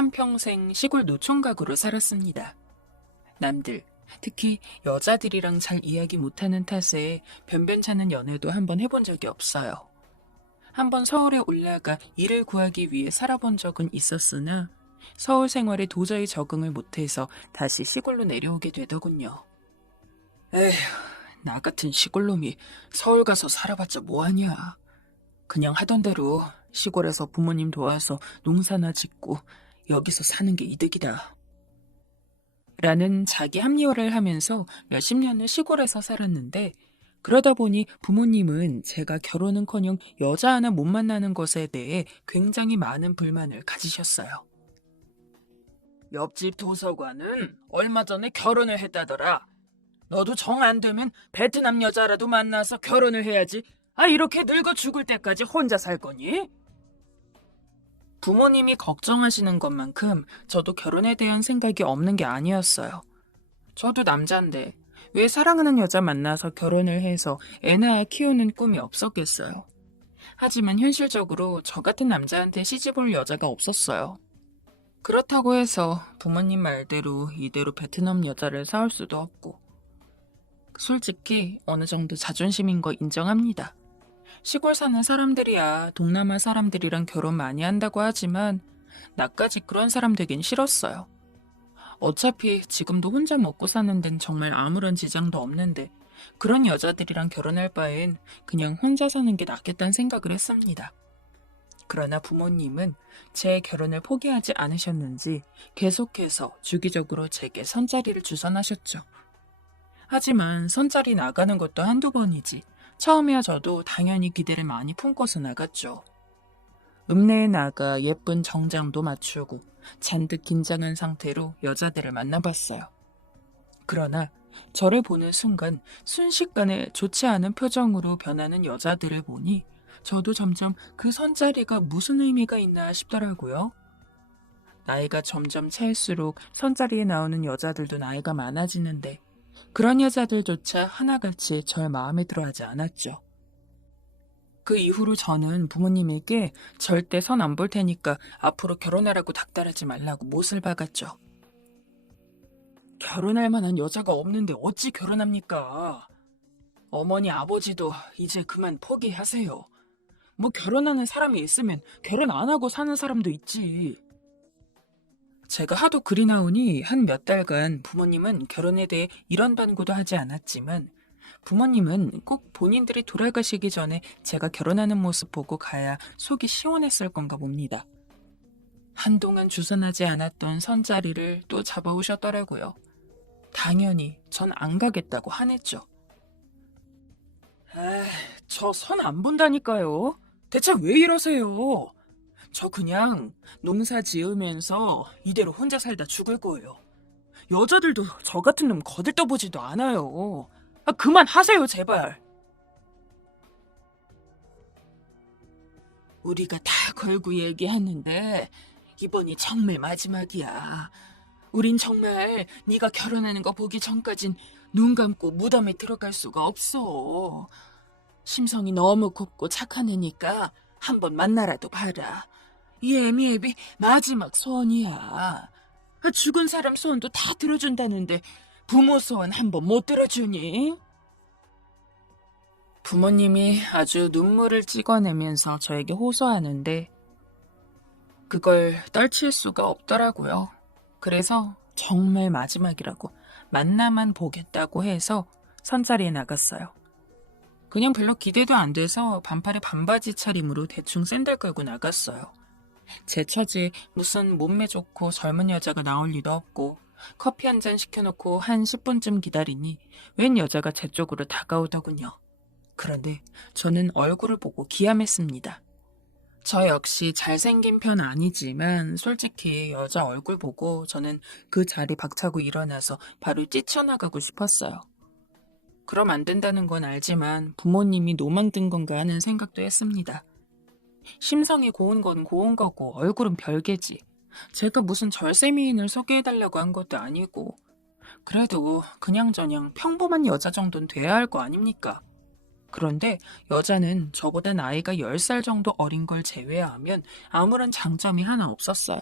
한평생 시골 노총각으로 살았습니다. 남들, 특히 여자들이랑 잘 이야기 못하는 탓에 변변찮은 연애도 한번 해본 적이 없어요. 한번 서울에 올라가 일을 구하기 위해 살아본 적은 있었으나 서울 생활에 도저히 적응을 못해서 다시 시골로 내려오게 되더군요. 에휴, 나 같은 시골놈이 서울 가서 살아봤자 뭐하냐. 그냥 하던 대로 시골에서 부모님 도와서 농사나 짓고 여기서 사는 게 이득이다. 라는 자기 합리화를 하면서 몇십 년을 시골에서 살았는데 그러다 보니 부모님은 제가 결혼은커녕 여자 하나 못 만나는 것에 대해 굉장히 많은 불만을 가지셨어요. 옆집 도서관은 얼마 전에 결혼을 했다더라. 너도 정 안 되면 베트남 여자라도 만나서 결혼을 해야지. 이렇게 늙어 죽을 때까지 혼자 살 거니? 부모님이 걱정하시는 것만큼 저도 결혼에 대한 생각이 없는 게 아니었어요. 저도 남잔데 왜 사랑하는 여자 만나서 결혼을 해서 애 낳아 키우는 꿈이 없었겠어요. 하지만 현실적으로 저 같은 남자한테 시집 올 여자가 없었어요. 그렇다고 해서 부모님 말대로 이대로 베트남 여자를 사올 수도 없고 솔직히 어느 정도 자존심인 거 인정합니다. 시골 사는 사람들이야 동남아 사람들이랑 결혼 많이 한다고 하지만 나까지 그런 사람 되긴 싫었어요. 어차피 지금도 혼자 먹고 사는 데는 정말 아무런 지장도 없는데 그런 여자들이랑 결혼할 바엔 그냥 혼자 사는 게 낫겠다는 생각을 했습니다. 그러나 부모님은 제 결혼을 포기하지 않으셨는지 계속해서 주기적으로 제게 선자리를 주선하셨죠. 하지만 선자리 나가는 것도 한두 번이지 처음이야 저도 당연히 기대를 많이 품고서 나갔죠. 읍내에 나가 예쁜 정장도 맞추고 잔뜩 긴장한 상태로 여자들을 만나봤어요. 그러나 저를 보는 순간 순식간에 좋지 않은 표정으로 변하는 여자들을 보니 저도 점점 그 선자리가 무슨 의미가 있나 싶더라고요. 나이가 점점 차일수록 선자리에 나오는 여자들도 나이가 많아지는데 그런 여자들조차 하나같이 절 마음에 들어하지 않았죠. 그 이후로 저는 부모님에게 절대 선 안 볼 테니까 앞으로 결혼하라고 닥달하지 말라고 못을 박았죠. 결혼할 만한 여자가 없는데 어찌 결혼합니까? 어머니 아버지도 이제 그만 포기하세요. 뭐 결혼하는 사람이 있으면 결혼 안 하고 사는 사람도 있지. 제가 하도 글이 나오니 한 몇 달간 부모님은 결혼에 대해 이런 반구도 하지 않았지만 부모님은 꼭 본인들이 돌아가시기 전에 제가 결혼하는 모습 보고 가야 속이 시원했을 건가 봅니다. 한동안 주선하지 않았던 선자리를 또 잡아오셨더라고요. 당연히 전 안 가겠다고 화냈죠. 저 선 안 본다니까요. 대체 왜 이러세요? 저 그냥 농사 지으면서 이대로 혼자 살다 죽을 거예요. 여자들도 저 같은 놈 거들떠보지도 않아요. 그만하세요, 제발. 우리가 다 걸고 얘기했는데 이번이 정말 마지막이야. 우린 정말 네가 결혼하는 거 보기 전까진 눈 감고 무덤에 들어갈 수가 없어. 심성이 너무 곱고 착한 애니까 한번 만나라도 봐라. 이 애미애비 마지막 소원이야. 죽은 사람 소원도 다 들어준다는데 부모 소원 한번 못 들어주니? 부모님이 아주 눈물을 찍어내면서 저에게 호소하는데 그걸 떨칠 수가 없더라고요. 그래서 정말 마지막이라고 만나만 보겠다고 해서 선자리에 나갔어요. 그냥 별로 기대도 안 돼서 반팔에 반바지 차림으로 대충 샌들 끌고 나갔어요. 제 처지에 무슨 몸매 좋고 젊은 여자가 나올 리도 없고 커피 한 잔 시켜놓고 한 10분쯤 기다리니 웬 여자가 제 쪽으로 다가오더군요. 그런데 저는 얼굴을 보고 기함했습니다. 저 역시 잘생긴 편 아니지만 솔직히 여자 얼굴 보고 저는 그 자리 박차고 일어나서 바로 뛰쳐나가고 싶었어요. 그럼 안 된다는 건 알지만 부모님이 노망든 건가 하는 생각도 했습니다. 심성이 고운 건 고운 거고 얼굴은 별개지. 제가 무슨 절세미인을 소개해달라고 한 것도 아니고 그래도 그냥저냥 평범한 여자 정도는 돼야 할 거 아닙니까? 그런데 여자는 저보다 나이가 10살 정도 어린 걸 제외하면 아무런 장점이 하나 없었어요.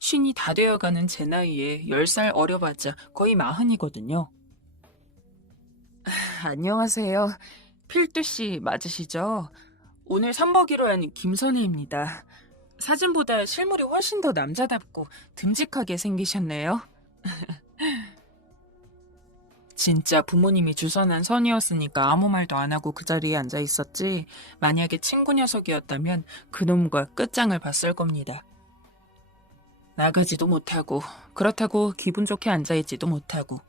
쉰이 다 되어가는 제 나이에 10살 어려봤자 거의 마흔이거든요. 안녕하세요. 필두 씨 맞으시죠? 오늘 선보기로 한 김선혜입니다. 사진보다 실물이 훨씬 더 남자답고 듬직하게 생기셨네요. 진짜 부모님이 주선한 선이었으니까 아무 말도 안 하고 그 자리에 앉아 있었지, 만약에 친구 녀석이었다면 그놈과 끝장을 봤을 겁니다. 나가지도 못하고, 그렇다고 기분 좋게 앉아있지도 못하고,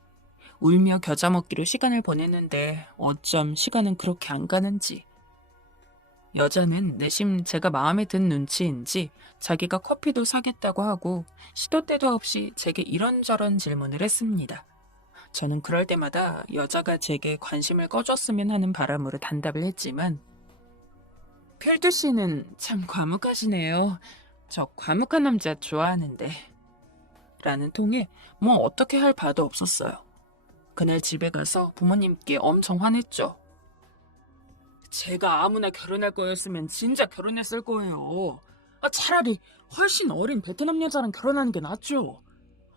울며 겨자 먹기로 시간을 보냈는데 어쩜 시간은 그렇게 안 가는지. 여자는 내심 제가 마음에 든 눈치인지 자기가 커피도 사겠다고 하고 시도 때도 없이 제게 이런저런 질문을 했습니다. 저는 그럴 때마다 여자가 제게 관심을 꺼줬으면 하는 바람으로 단답을 했지만, 필두 씨는 참 과묵하시네요. 저 과묵한 남자 좋아하는데. 라는 통에 뭐 어떻게 할 바도 없었어요. 그날 집에 가서 부모님께 엄청 화냈죠. 제가 아무나 결혼할 거였으면 진짜 결혼했을 거예요. 차라리 훨씬 어린 베트남 여자랑 결혼하는 게 낫죠.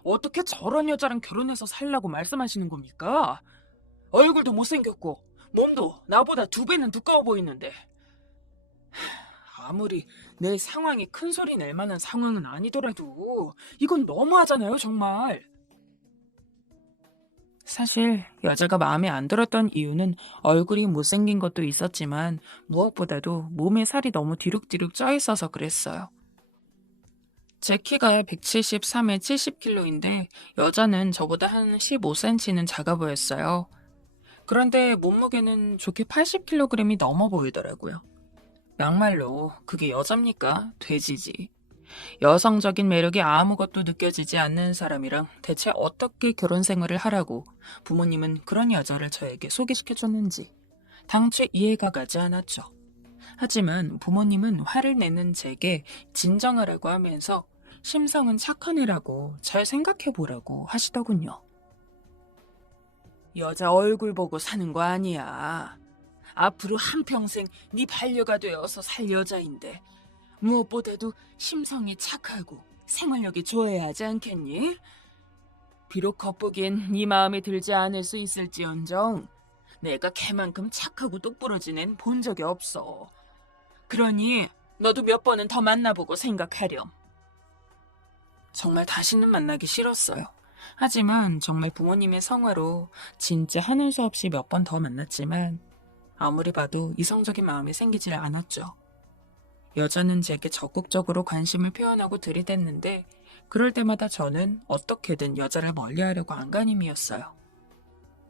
어떻게 저런 여자랑 결혼해서 살라고 말씀하시는 겁니까? 얼굴도 못생겼고 몸도 나보다 2배는 두꺼워 보이는데. 아무리 내 상황이 큰 소리 낼 만한 상황은 아니더라도 이건 너무하잖아요, 정말. 사실 여자가 마음에 안 들었던 이유는 얼굴이 못생긴 것도 있었지만 무엇보다도 몸에 살이 너무 뒤룩뒤룩 쪄 있어서 그랬어요. 제 키가 173에 70kg인데 여자는 저보다 한 15cm는 작아 보였어요. 그런데 몸무게는 좋게 80kg이 넘어 보이더라고요. 막말로 그게 여자입니까? 돼지지. 여성적인 매력이 아무것도 느껴지지 않는 사람이랑 대체 어떻게 결혼 생활을 하라고 부모님은 그런 여자를 저에게 소개시켜줬는지 당최 이해가 가지 않았죠. 하지만 부모님은 화를 내는 제게 진정하라고 하면서 심성은 착한 애라고 잘 생각해보라고 하시더군요. 여자 얼굴 보고 사는 거 아니야. 앞으로 한평생 네 반려가 되어서 살 여자인데 무엇보다도 심성이 착하고 생활력이 좋아야 하지 않겠니? 비록 겉보기엔 네 마음에 들지 않을 수 있을지언정 내가 걔만큼 착하고 똑부러진 앤 본 적이 없어. 그러니 너도 몇 번은 더 만나보고 생각하렴. 정말 다시는 만나기 싫었어요. 하지만 정말 부모님의 성화로 진짜 하는 수 없이 몇 번 더 만났지만 아무리 봐도 이성적인 마음이 생기질 않았죠. 여자는 제게 적극적으로 관심을 표현하고 들이댔는데 그럴 때마다 저는 어떻게든 여자를 멀리하려고 안간힘이었어요.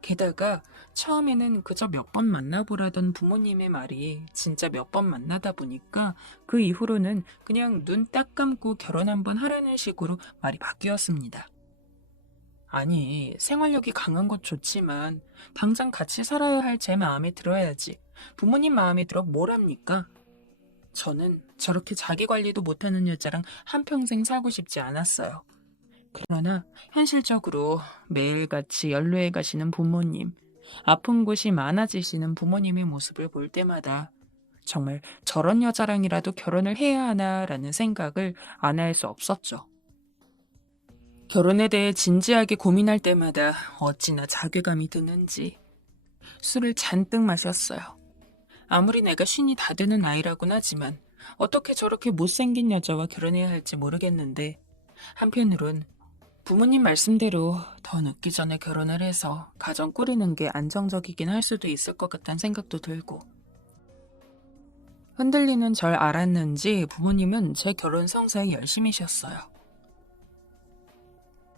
게다가 처음에는 그저 몇 번 만나보라던 부모님의 말이 진짜 몇 번 만나다 보니까 그 이후로는 그냥 눈 딱 감고 결혼 한번 하라는 식으로 말이 바뀌었습니다. 아니, 생활력이 강한 것 좋지만 당장 같이 살아야 할 제 마음에 들어야지 부모님 마음에 들어 뭘 합니까? 저는 저렇게 자기 관리도 못하는 여자랑 한평생 살고 싶지 않았어요. 그러나 현실적으로 매일같이 연로해 가시는 부모님, 아픈 곳이 많아지시는 부모님의 모습을 볼 때마다 정말 저런 여자랑이라도 결혼을 해야 하나라는 생각을 안 할 수 없었죠. 결혼에 대해 진지하게 고민할 때마다 어찌나 자괴감이 드는지 술을 잔뜩 마셨어요. 아무리 내가 50이 다 되는 나이라곤 하지만 어떻게 저렇게 못생긴 여자와 결혼해야 할지 모르겠는데 한편으론 부모님 말씀대로 더 늦기 전에 결혼을 해서 가정 꾸리는 게 안정적이긴 할 수도 있을 것 같다는 생각도 들고 흔들리는 절 알았는지 부모님은 제 결혼 성사에 열심히셨어요.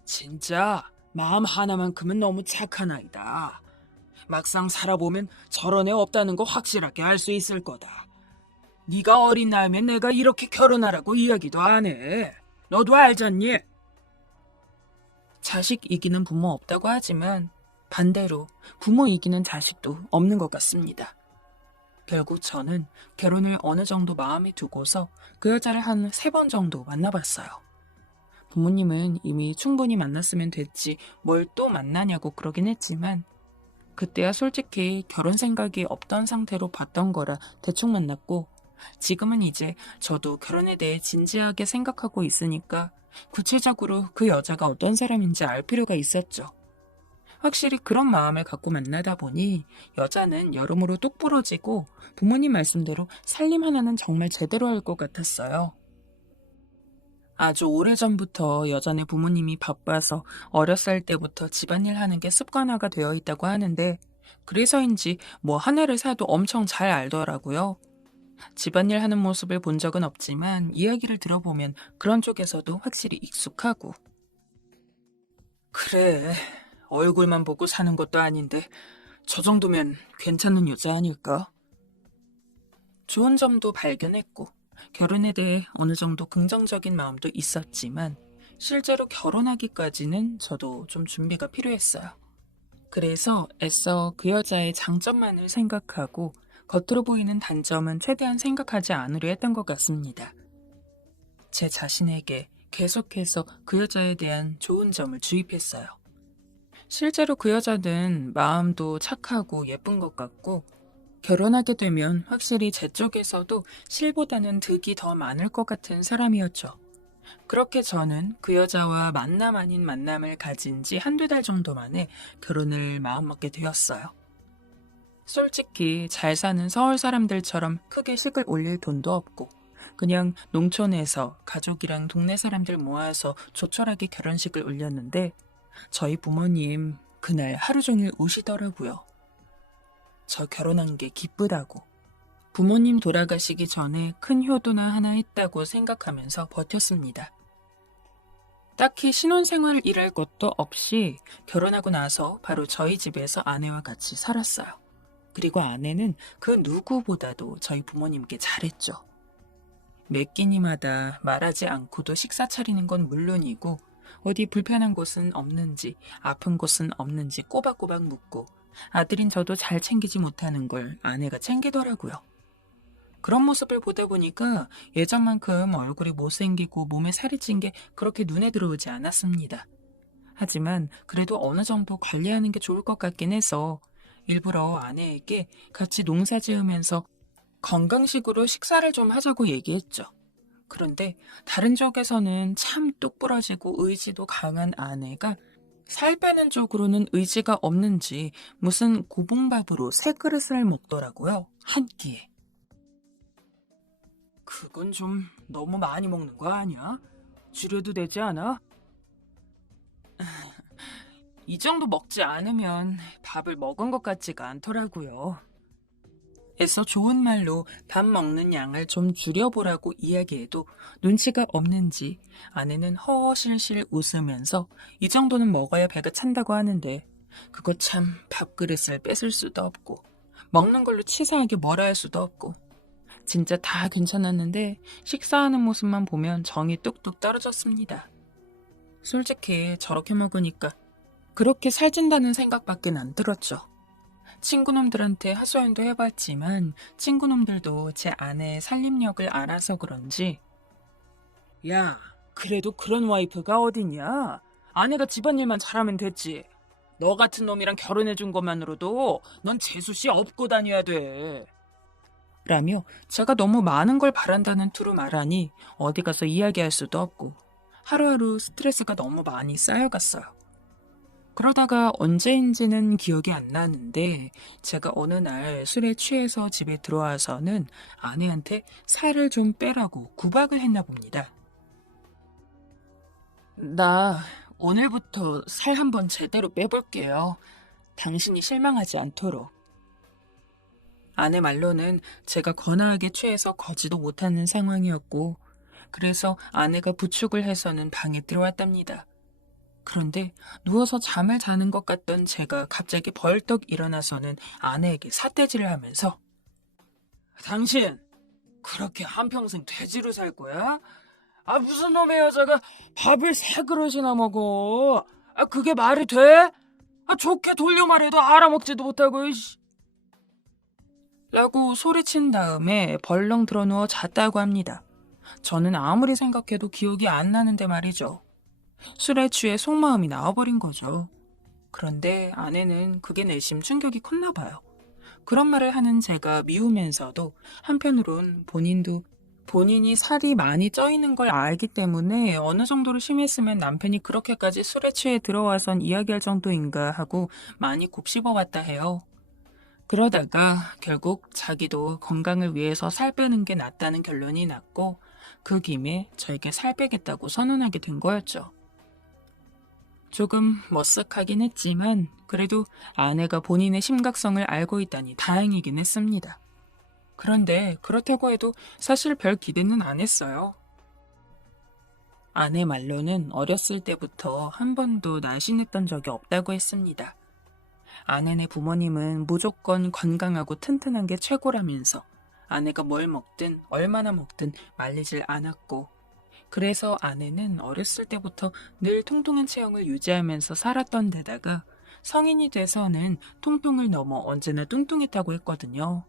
진짜 마음 하나만큼은 너무 착한 아이다. 막상 살아보면 저런 애 없다는 거 확실하게 알 수 있을 거다. 네가 어린 나이면 내가 이렇게 결혼하라고 이야기도 안 해. 너도 알잖니? 자식 이기는 부모 없다고 하지만 반대로 부모 이기는 자식도 없는 것 같습니다. 결국 저는 결혼을 어느 정도 마음에 두고서 그 여자를 한 3번 정도 만나봤어요. 부모님은 이미 충분히 만났으면 됐지 뭘 또 만나냐고 그러긴 했지만 그때야 솔직히 결혼 생각이 없던 상태로 봤던 거라 대충 만났고 지금은 이제 저도 결혼에 대해 진지하게 생각하고 있으니까 구체적으로 그 여자가 어떤 사람인지 알 필요가 있었죠. 확실히 그런 마음을 갖고 만나다 보니 여자는 여러모로 똑부러지고 부모님 말씀대로 살림 하나는 정말 제대로 할 것 같았어요. 아주 오래전부터 여자네 부모님이 바빠서 어렸을 때부터 집안일 하는 게 습관화가 되어 있다고 하는데 그래서인지 뭐 하나를 사도 엄청 잘 알더라고요. 집안일 하는 모습을 본 적은 없지만 이야기를 들어보면 그런 쪽에서도 확실히 익숙하고. 그래, 얼굴만 보고 사는 것도 아닌데 저 정도면 괜찮은 여자 아닐까? 좋은 점도 발견했고 결혼에 대해 어느 정도 긍정적인 마음도 있었지만 실제로 결혼하기까지는 저도 좀 준비가 필요했어요. 그래서 애써 그 여자의 장점만을 생각하고 겉으로 보이는 단점은 최대한 생각하지 않으려 했던 것 같습니다. 제 자신에게 계속해서 그 여자에 대한 좋은 점을 주입했어요. 실제로 그 여자는 마음도 착하고 예쁜 것 같고 결혼하게 되면 확실히 제 쪽에서도 실보다는 득이 더 많을 것 같은 사람이었죠. 그렇게 저는 그 여자와 만남 아닌 만남을 가진 지 한두 달 정도 만에 결혼을 마음먹게 되었어요. 솔직히 잘 사는 서울 사람들처럼 크게 식을 올릴 돈도 없고 그냥 농촌에서 가족이랑 동네 사람들 모아서 조촐하게 결혼식을 올렸는데 저희 부모님 그날 하루 종일 우시더라고요. 저 결혼한 게 기쁘다고. 부모님 돌아가시기 전에 큰 효도나 하나 했다고 생각하면서 버텼습니다. 딱히 신혼생활을 일할 것도 없이 결혼하고 나서 바로 저희 집에서 아내와 같이 살았어요. 그리고 아내는 그 누구보다도 저희 부모님께 잘했죠. 매 끼니마다 말하지 않고도 식사 차리는 건 물론이고 어디 불편한 곳은 없는지 아픈 곳은 없는지 꼬박꼬박 묻고 아들인 저도 잘 챙기지 못하는 걸 아내가 챙기더라고요. 그런 모습을 보다 보니까 예전만큼 얼굴이 못생기고 몸에 살이 찐 게 그렇게 눈에 들어오지 않았습니다. 하지만 그래도 어느 정도 관리하는 게 좋을 것 같긴 해서 일부러 아내에게 같이 농사 지으면서 건강식으로 식사를 좀 하자고 얘기했죠. 그런데 다른 쪽에서는 참 똑부러지고 의지도 강한 아내가 살 빼는 쪽으로는 의지가 없는지 무슨 고봉밥으로 세 그릇을 먹더라고요. 한 끼에. 그건 좀 너무 많이 먹는 거 아니야? 줄여도 되지 않아? 이 정도 먹지 않으면 밥을 먹은 것 같지가 않더라고요. 애써 좋은 말로 밥 먹는 양을 좀 줄여보라고 이야기해도 눈치가 없는지 아내는 허허실실 웃으면서 이 정도는 먹어야 배가 찬다고 하는데 그거 참 밥그릇을 뺏을 수도 없고 먹는 걸로 치사하게 뭐라 할 수도 없고 진짜 다 괜찮았는데 식사하는 모습만 보면 정이 뚝뚝 떨어졌습니다. 솔직히 저렇게 먹으니까 그렇게 살찐다는 생각밖에 안 들었죠. 친구놈들한테 하소연도 해봤지만 친구놈들도 제 아내의 살림력을 알아서 그런지 야, 그래도 그런 와이프가 어딨냐? 아내가 집안일만 잘하면 됐지. 너 같은 놈이랑 결혼해준 것만으로도 넌 재수씨 업고 다녀야 돼. 라며 제가 너무 많은 걸 바란다는 투로 말하니 어디 가서 이야기할 수도 없고 하루하루 스트레스가 너무 많이 쌓여갔어요. 그러다가 언제인지는 기억이 안 나는데 제가 어느 날 술에 취해서 집에 들어와서는 아내한테 살을 좀 빼라고 구박을 했나 봅니다. 나 오늘부터 살 한번 제대로 빼볼게요. 당신이 실망하지 않도록. 아내 말로는 제가 거나하게 취해서 거지도 못하는 상황이었고 그래서 아내가 부축을 해서는 방에 들어왔답니다. 그런데 누워서 잠을 자는 것 같던 제가 갑자기 벌떡 일어나서는 아내에게 삿대질을 하면서 당신 그렇게 한평생 돼지로 살 거야? 아 무슨 놈의 여자가 밥을 세 그릇이나 먹어? 아 그게 말이 돼? 아 좋게 돌려 말해도 알아먹지도 못하고 라고 소리친 다음에 벌렁 드러누워 잤다고 합니다. 저는 아무리 생각해도 기억이 안 나는데 말이죠. 술에 취해 속마음이 나와버린 거죠. 그런데 아내는 그게 내심 충격이 컸나 봐요. 그런 말을 하는 제가 미우면서도 한편으론 본인도 본인이 살이 많이 쪄 있는 걸 알기 때문에 어느 정도로 심했으면 남편이 그렇게까지 술에 취해 들어와선 이야기할 정도인가 하고 많이 곱씹어봤다 해요. 그러다가 결국 자기도 건강을 위해서 살 빼는 게 낫다는 결론이 났고 그 김에 저에게 살 빼겠다고 선언하게 된 거였죠. 조금 머쓱하긴 했지만 그래도 아내가 본인의 심각성을 알고 있다니 다행이긴 했습니다. 그런데 그렇다고 해도 사실 별 기대는 안 했어요. 아내 말로는 어렸을 때부터 한 번도 날씬했던 적이 없다고 했습니다. 아내네 부모님은 무조건 건강하고 튼튼한 게 최고라면서 아내가 뭘 먹든 얼마나 먹든 말리질 않았고 그래서 아내는 어렸을 때부터 늘 통통한 체형을 유지하면서 살았던 데다가 성인이 돼서는 통통을 넘어 언제나 뚱뚱했다고 했거든요.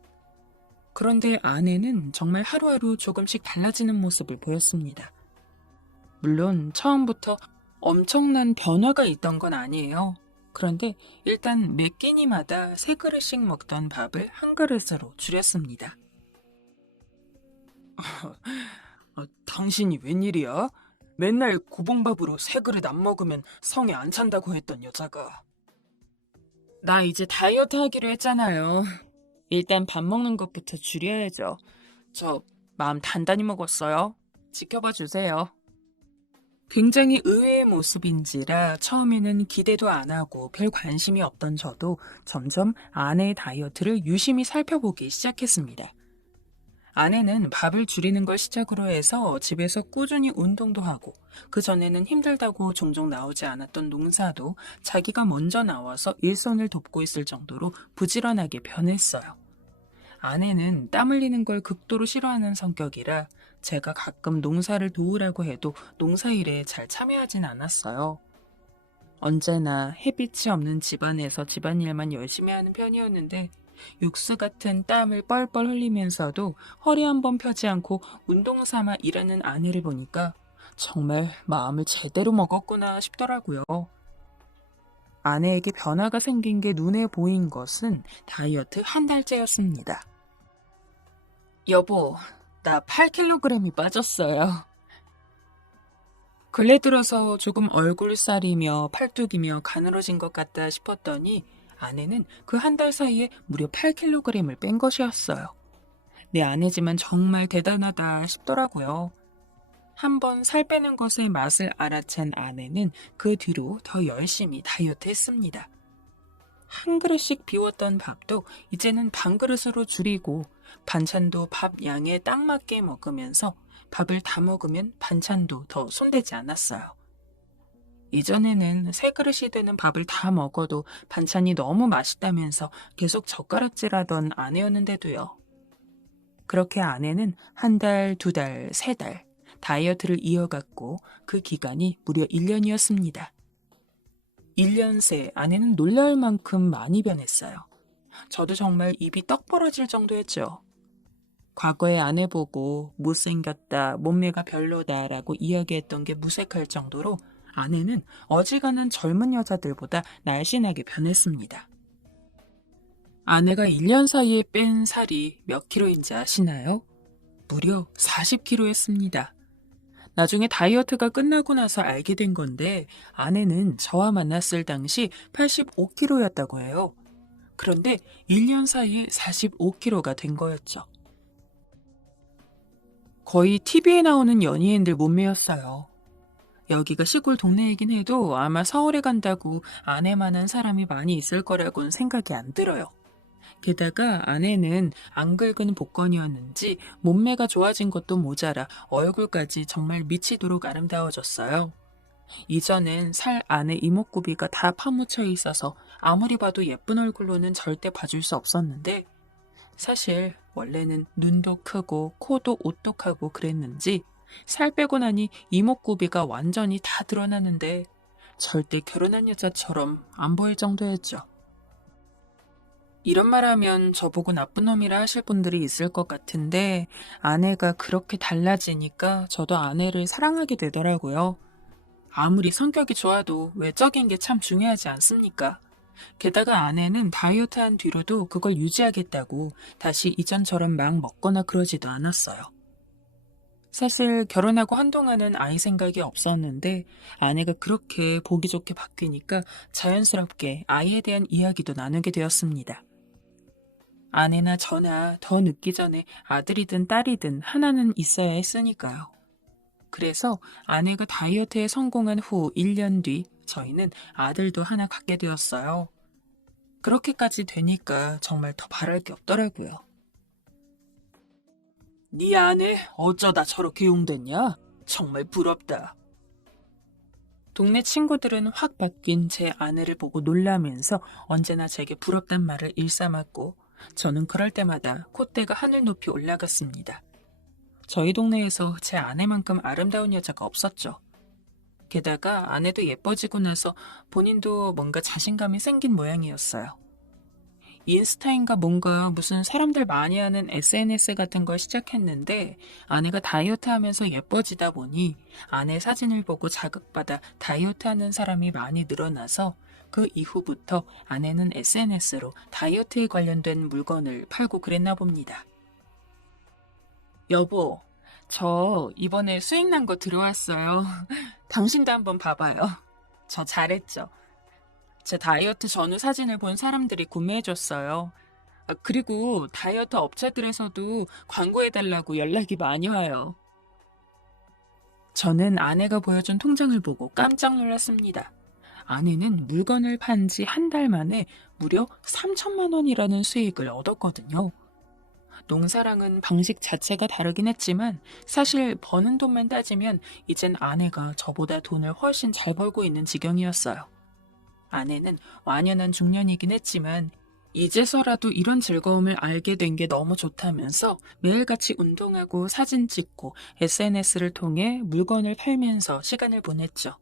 그런데 아내는 정말 하루하루 조금씩 달라지는 모습을 보였습니다. 물론 처음부터 엄청난 변화가 있던 건 아니에요. 그런데 일단 매 끼니마다 3그릇씩 먹던 밥을 한 그릇으로 줄였습니다. 당신이 웬일이야? 맨날 고봉밥으로 3그릇 안 먹으면 성에 안 찬다고 했던 여자가. 나 이제 다이어트 하기로 했잖아요. 일단 밥 먹는 것부터 줄여야죠. 저 마음 단단히 먹었어요. 지켜봐 주세요. 굉장히 의외의 모습인지라 처음에는 기대도 안 하고 별 관심이 없던 저도 점점 아내의 다이어트를 유심히 살펴보기 시작했습니다. 아내는 밥을 줄이는 걸 시작으로 해서 집에서 꾸준히 운동도 하고 그전에는 힘들다고 종종 나오지 않았던 농사도 자기가 먼저 나와서 일손을 돕고 있을 정도로 부지런하게 변했어요. 아내는 땀 흘리는 걸 극도로 싫어하는 성격이라 제가 가끔 농사를 도우라고 해도 농사일에 잘 참여하진 않았어요. 언제나 햇빛이 없는 집안에서 집안일만 열심히 하는 편이었는데 육수 같은 땀을 뻘뻘 흘리면서도 허리 한번 펴지 않고 운동 삼아 일하는 아내를 보니까 정말 마음을 제대로 먹었구나 싶더라고요. 아내에게 변화가 생긴 게 눈에 보인 것은 다이어트 한 달째였습니다. 여보, 나 8kg이 빠졌어요. 근래 들어서 조금 얼굴살이며 팔뚝이며 가늘어진 것 같다 싶었더니 아내는 그 한 달 사이에 무려 8kg을 뺀 것이었어요. 내 아내지만 정말 대단하다 싶더라고요. 한번 살 빼는 것의 맛을 알아챈 아내는 그 뒤로 더 열심히 다이어트 했습니다. 한 그릇씩 비웠던 밥도 이제는 반 그릇으로 줄이고 반찬도 밥 양에 딱 맞게 먹으면서 밥을 다 먹으면 반찬도 더 손대지 않았어요. 이전에는 3그릇이 되는 밥을 다 먹어도 반찬이 너무 맛있다면서 계속 젓가락질하던 아내였는데도요. 그렇게 아내는 한 달, 2달, 3달 다이어트를 이어갔고 그 기간이 무려 1년이었습니다. 1년 새 아내는 놀라울 만큼 많이 변했어요. 저도 정말 입이 떡 벌어질 정도였죠. 과거에 아내 보고 못생겼다, 몸매가 별로다라고 이야기했던 게 무색할 정도로 아내는 어지간한 젊은 여자들보다 날씬하게 변했습니다. 아내가 1년 사이에 뺀 살이 몇 킬로인지 아시나요? 무려 40kg였습니다. 나중에 다이어트가 끝나고 나서 알게 된 건데 아내는 저와 만났을 당시 85kg였다고 해요. 그런데 1년 사이에 45kg가 된 거였죠. 거의 TV에 나오는 연예인들 몸매였어요. 여기가 시골 동네이긴 해도 아마 서울에 간다고 아내만한 사람이 많이 있을 거라고는 생각이 안 들어요. 게다가 아내는 안 긁은 복권이었는지 몸매가 좋아진 것도 모자라 얼굴까지 정말 미치도록 아름다워졌어요. 이전엔 살 안에 이목구비가 다 파묻혀 있어서 아무리 봐도 예쁜 얼굴로는 절대 봐줄 수 없었는데 사실 원래는 눈도 크고 코도 오똑하고 그랬는지 살 빼고 나니 이목구비가 완전히 다 드러나는데 절대 결혼한 여자처럼 안 보일 정도였죠. 이런 말하면 저보고 나쁜 놈이라 하실 분들이 있을 것 같은데 아내가 그렇게 달라지니까 저도 아내를 사랑하게 되더라고요. 아무리 성격이 좋아도 외적인 게 참 중요하지 않습니까? 게다가 아내는 다이어트한 뒤로도 그걸 유지하겠다고 다시 이전처럼 막 먹거나 그러지도 않았어요. 사실 결혼하고 한동안은 아이 생각이 없었는데 아내가 그렇게 보기 좋게 바뀌니까 자연스럽게 아이에 대한 이야기도 나누게 되었습니다. 아내나 저나 더 늦기 전에 아들이든 딸이든 하나는 있어야 했으니까요. 그래서 아내가 다이어트에 성공한 후 1년 뒤 저희는 아들도 하나 갖게 되었어요. 그렇게까지 되니까 정말 더 바랄 게 없더라고요. 네 아내 어쩌다 저렇게 용됐냐? 정말 부럽다. 동네 친구들은 확 바뀐 제 아내를 보고 놀라면서 언제나 제게 부럽단 말을 일삼았고 저는 그럴 때마다 콧대가 하늘 높이 올라갔습니다. 저희 동네에서 제 아내만큼 아름다운 여자가 없었죠. 게다가 아내도 예뻐지고 나서 본인도 뭔가 자신감이 생긴 모양이었어요. 인스타인가 뭔가 무슨 사람들 많이 하는 SNS 같은 걸 시작했는데 아내가 다이어트 하면서 예뻐지다 보니 아내 사진을 보고 자극받아 다이어트 하는 사람이 많이 늘어나서 그 이후부터 아내는 SNS로 다이어트에 관련된 물건을 팔고 그랬나 봅니다. 여보, 저 이번에 수익 난 거 들어왔어요. 당신도 한번 봐봐요. 저 잘했죠? 제 다이어트 전후 사진을 본 사람들이 구매해줬어요. 그리고 다이어트 업체들에서도 광고해달라고 연락이 많이 와요. 저는 아내가 보여준 통장을 보고 깜짝 놀랐습니다. 아내는 물건을 판 지 한 달 만에 무려 3천만 원이라는 수익을 얻었거든요. 농사랑은 방식 자체가 다르긴 했지만 사실 버는 돈만 따지면 이젠 아내가 저보다 돈을 훨씬 잘 벌고 있는 지경이었어요. 아내는 완연한 중년이긴 했지만 이제서라도 이런 즐거움을 알게 된 게 너무 좋다면서 매일같이 운동하고 사진 찍고 SNS를 통해 물건을 팔면서 시간을 보냈죠.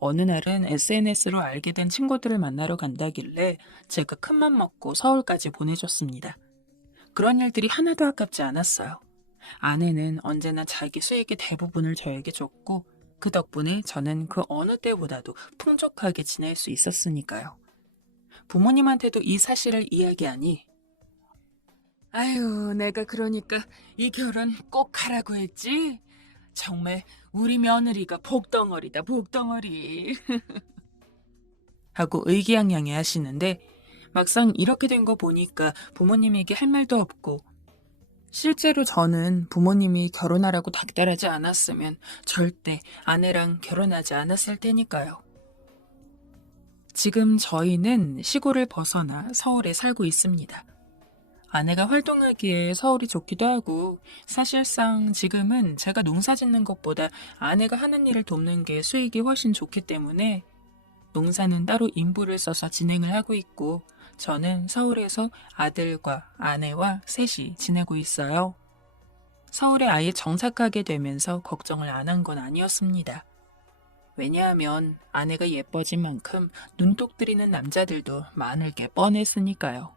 어느 날은 SNS로 알게 된 친구들을 만나러 간다길래 제가 큰맘 먹고 서울까지 보내줬습니다. 그런 일들이 하나도 아깝지 않았어요. 아내는 언제나 자기 수익의 대부분을 저에게 줬고 그 덕분에 저는 그 어느 때보다도 풍족하게 지낼 수 있었으니까요. 부모님한테도 이 사실을 이야기하니 아유, 내가 그러니까 이 결혼 꼭 하라고 했지? 정말 우리 며느리가 복덩어리다, 복덩어리. 하고 의기양양해 하시는데 막상 이렇게 된 거 보니까 부모님에게 할 말도 없고 실제로 저는 부모님이 결혼하라고 닥달하지 않았으면 절대 아내랑 결혼하지 않았을 테니까요. 지금 저희는 시골을 벗어나 서울에 살고 있습니다. 아내가 활동하기에 서울이 좋기도 하고 사실상 지금은 제가 농사 짓는 것보다 아내가 하는 일을 돕는 게 수익이 훨씬 좋기 때문에 농사는 따로 인부를 써서 진행을 하고 있고 저는 서울에서 아들과 아내와 셋이 지내고 있어요. 서울에 아예 정착하게 되면서 걱정을 안 한 건 아니었습니다. 왜냐하면 아내가 예뻐진 만큼 눈독 들이는 남자들도 많을 게 뻔했으니까요.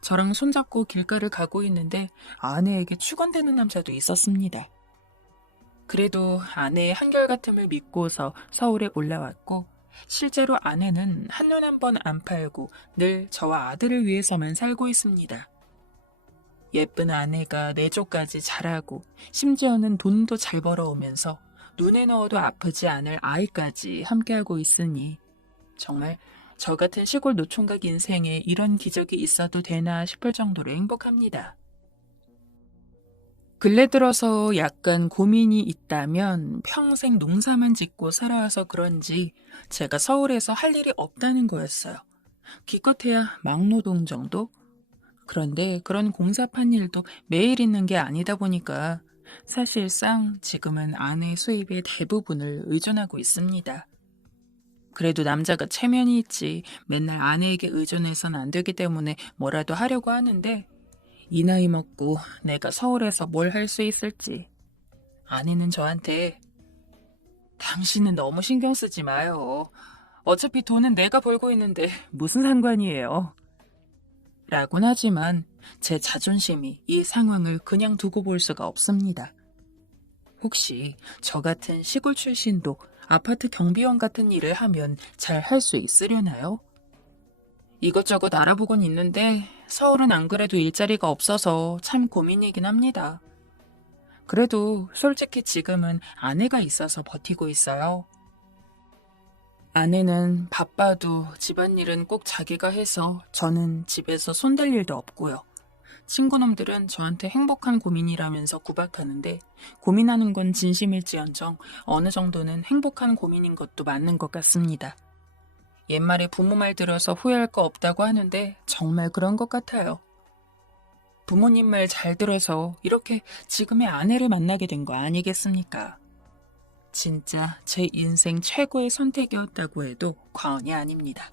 저랑 손잡고 길가를 가고 있는데 아내에게 축원되는 남자도 있었습니다. 그래도 아내의 한결같음을 믿고서 서울에 올라왔고 실제로 아내는 한눈 한 번 안 팔고 늘 저와 아들을 위해서만 살고 있습니다. 예쁜 아내가 내조까지 잘하고 심지어는 돈도 잘 벌어오면서 눈에 넣어도 아프지 않을 아이까지 함께하고 있으니 정말 저 같은 시골 노총각 인생에 이런 기적이 있어도 되나 싶을 정도로 행복합니다. 근래 들어서 약간 고민이 있다면 평생 농사만 짓고 살아와서 그런지 제가 서울에서 할 일이 없다는 거였어요. 기껏해야 막노동 정도? 그런데 그런 공사판 일도 매일 있는 게 아니다 보니까 사실상 지금은 아내 수입의 대부분을 의존하고 있습니다. 그래도 남자가 체면이 있지 맨날 아내에게 의존해선 안 되기 때문에 뭐라도 하려고 하는데 이 나이 먹고 내가 서울에서 뭘 할 수 있을지. 아내는 저한테 당신은 너무 신경 쓰지 마요. 어차피 돈은 내가 벌고 있는데 무슨 상관이에요. 라곤 하지만 제 자존심이 이 상황을 그냥 두고 볼 수가 없습니다. 혹시 저 같은 시골 출신도 아파트 경비원 같은 일을 하면 잘 할 수 있으려나요? 이것저것 알아보곤 있는데 서울은 안 그래도 일자리가 없어서 참 고민이긴 합니다. 그래도 솔직히 지금은 아내가 있어서 버티고 있어요. 아내는 바빠도 집안일은 꼭 자기가 해서 저는 집에서 손댈 일도 없고요. 친구놈들은 저한테 행복한 고민이라면서 구박하는데 고민하는 건 진심일지언정 어느 정도는 행복한 고민인 것도 맞는 것 같습니다. 옛말에 부모 말 들어서 후회할 거 없다고 하는데 정말 그런 것 같아요. 부모님 말 잘 들어서 이렇게 지금의 아내를 만나게 된 거 아니겠습니까? 진짜 제 인생 최고의 선택이었다고 해도 과언이 아닙니다.